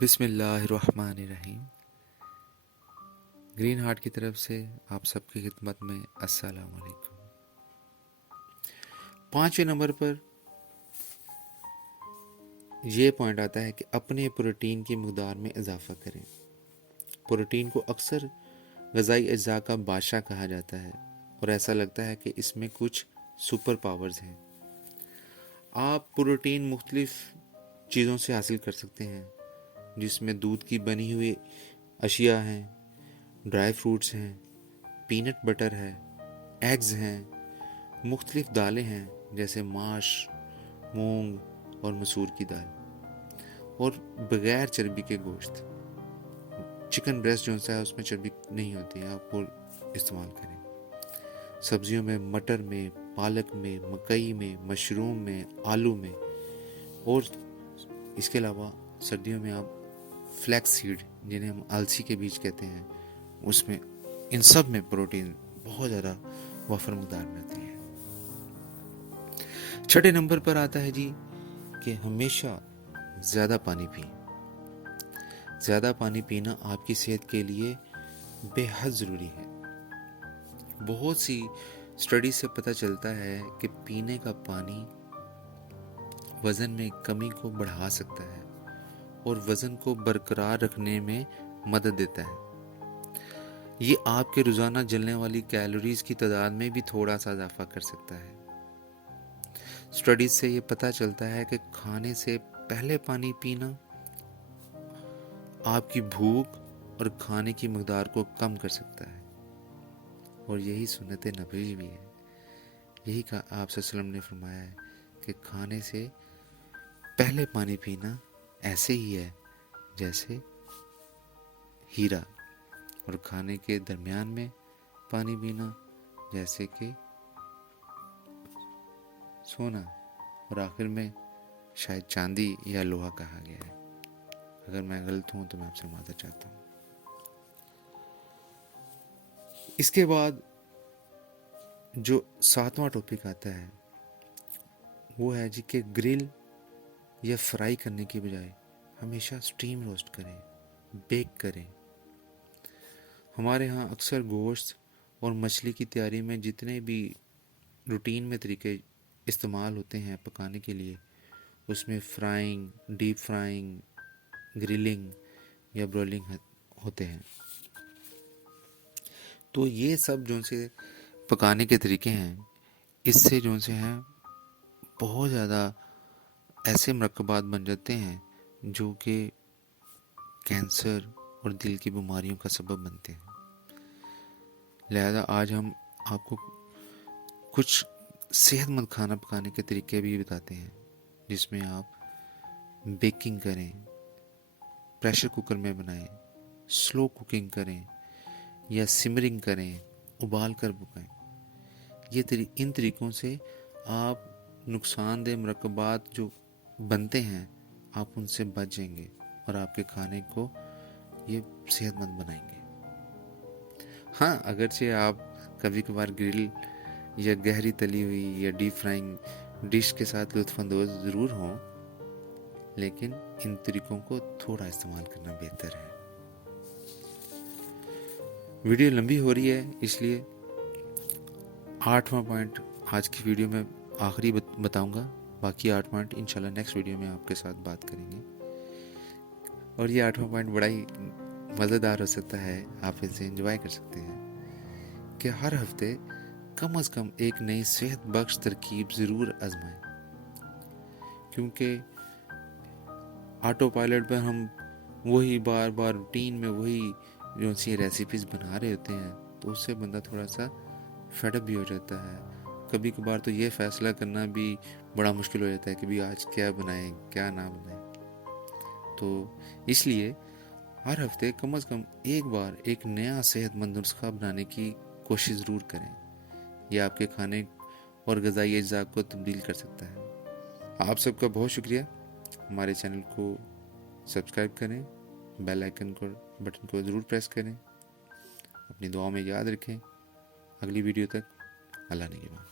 بسم اللہ الرحمن الرحیم۔ گرین ہارٹ کی طرف سے آپ سب کی خدمت میں السلام علیکم۔ 5ویں نمبر پر یہ پوائنٹ آتا ہے کہ اپنے پروٹین کی مقدار میں اضافہ کریں۔ پروٹین کو اکثر غذائی اجزاء کا بادشاہ کہا جاتا ہے اور ایسا لگتا ہے کہ اس میں کچھ سپر پاورز ہیں۔ آپ پروٹین مختلف چیزوں سے حاصل کر سکتے ہیں، جس میں دودھ کی بنی ہوئی اشیاء ہیں، ڈرائی فروٹس ہیں، پینٹ بٹر ہے، ایگز ہیں، مختلف دالیں ہیں جیسے ماش، مونگ اور مسور کی دال، اور بغیر چربی کے گوشت۔ چکن بریسٹ جو ہے اس میں چربی نہیں ہوتی ہے، آپ وہ استعمال کریں۔ سبزیوں میں مٹر میں، پالک میں، مکئی میں، مشروم میں، آلو میں، اور اس کے علاوہ سردیوں میں آپ فلیکس سیڈ جنہیں ہم السی کے بیج کہتے ہیں، اس میں ان سب میں پروٹین بہت زیادہ وافر مقدار میں آتی ہے۔ 6 نمبر پر آتا ہے جی کہ ہمیشہ زیادہ پانی پئیں۔ زیادہ پانی پینا آپ کی صحت کے لیے بے حد ضروری ہے۔ بہت سی اسٹڈی سے پتہ چلتا ہے کہ پینے کا پانی وزن میں کمی کو بڑھا سکتا ہے اور وزن کو برقرار رکھنے میں مدد دیتا ہے۔ یہ آپ کے روزانہ جلنے والی کیلوریز کی تعداد میں بھی تھوڑا سا اضافہ کر سکتا ہے۔ اسٹڈیز سے یہ پتہ چلتا ہے کہ کھانے سے پہلے پانی پینا آپ کی بھوک اور کھانے کی مقدار کو کم کر سکتا ہے، اور یہی سنت نبوی بھی ہے۔ یہی کہا آپ صلی اللہ علیہ وسلم نے فرمایا ہے کہ کھانے سے پہلے پانی پینا ایسے ہی ہے جیسے ہیرا، اور کھانے کے درمیان میں پانی پینا جیسے کہ سونا، اور آخر میں شاید چاندی یا لوہا کہا گیا ہے۔ اگر میں غلط ہوں تو میں آپ سے معذرت چاہتا ہوں۔ اس کے بعد جو 7واں ٹاپک آتا ہے وہ ہے جی کہ گرل یا فرائی کرنے کی بجائے ہمیشہ سٹیم روسٹ کریں، بیک کریں۔ ہمارے ہاں اکثر گوشت اور مچھلی کی تیاری میں جتنے بھی روٹین میں طریقے استعمال ہوتے ہیں پکانے کے لیے، اس میں فرائنگ، ڈیپ فرائنگ، گرلنگ یا برولنگ ہوتے ہیں۔ تو یہ سب جو سے پکانے کے طریقے ہیں، اس سے جو سے ہیں بہت زیادہ ایسے مرکبات بن جاتے ہیں جو کہ کینسر اور دل کی بیماریوں کا سبب بنتے ہیں۔ لہذا آج ہم آپ کو کچھ صحت مند کھانا پکانے کے طریقے بھی بتاتے ہیں، جس میں آپ بیکنگ کریں، پریشر کوکر میں بنائیں، سلو کوکنگ کریں یا سمرنگ کریں، ابال کر پکائیں۔ ان طریقوں سے آپ نقصان دہ مرکبات جو بنتے ہیں آپ ان سے بچ جائیں گے اور آپ کے کھانے کو یہ صحت مند بنائیں گے۔ ہاں، اگرچہ آپ کبھی کبھار گرل یا گہری تلی ہوئی یا ڈیپ فرائنگ ڈش کے ساتھ لطف اندوز ضرور ہوں، لیکن ان طریقوں کو تھوڑا استعمال کرنا بہتر ہے۔ ویڈیو لمبی ہو رہی ہے، اس لیے 8واں پوائنٹ آج کی ویڈیو میں آخری بتاؤں گا، باقی 8 پوائنٹ انشاءاللہ نیکسٹ ویڈیو میں آپ کے ساتھ بات کریں گے۔ اور یہ 8واں پوائنٹ بڑا ہی مزیدار ہو سکتا ہے، آپ اسے انجوائے کر سکتے ہیں کہ ہر ہفتے کم از کم ایک نئی صحت بخش ترکیب ضرور آزمائیں، کیونکہ آٹو پائلٹ پر ہم وہی بار بار روٹین میں وہی جو سی ریسیپیز بنا رہے ہوتے ہیں، تو اس سے بندہ تھوڑا سا فیڈ اپ بھی ہو جاتا ہے۔ کبھی کبھار تو یہ فیصلہ کرنا بھی بڑا مشکل ہو جاتا ہے کہ بھی آج کیا بنائیں کیا نہ بنائیں۔ تو اس لیے ہر ہفتے کم از کم ایک بار ایک نیا صحت مند نسخہ بنانے کی کوشش ضرور کریں۔ یہ آپ کے کھانے اور غذائی اجزاء کو تبدیل کر سکتا ہے۔ آپ سب کا بہت شکریہ۔ ہمارے چینل کو سبسکرائب کریں، بیل آئیکن کو بٹن کو ضرور پریس کریں۔ اپنی دعاؤں میں یاد رکھیں۔ اگلی ویڈیو تک اللہ نگہبان۔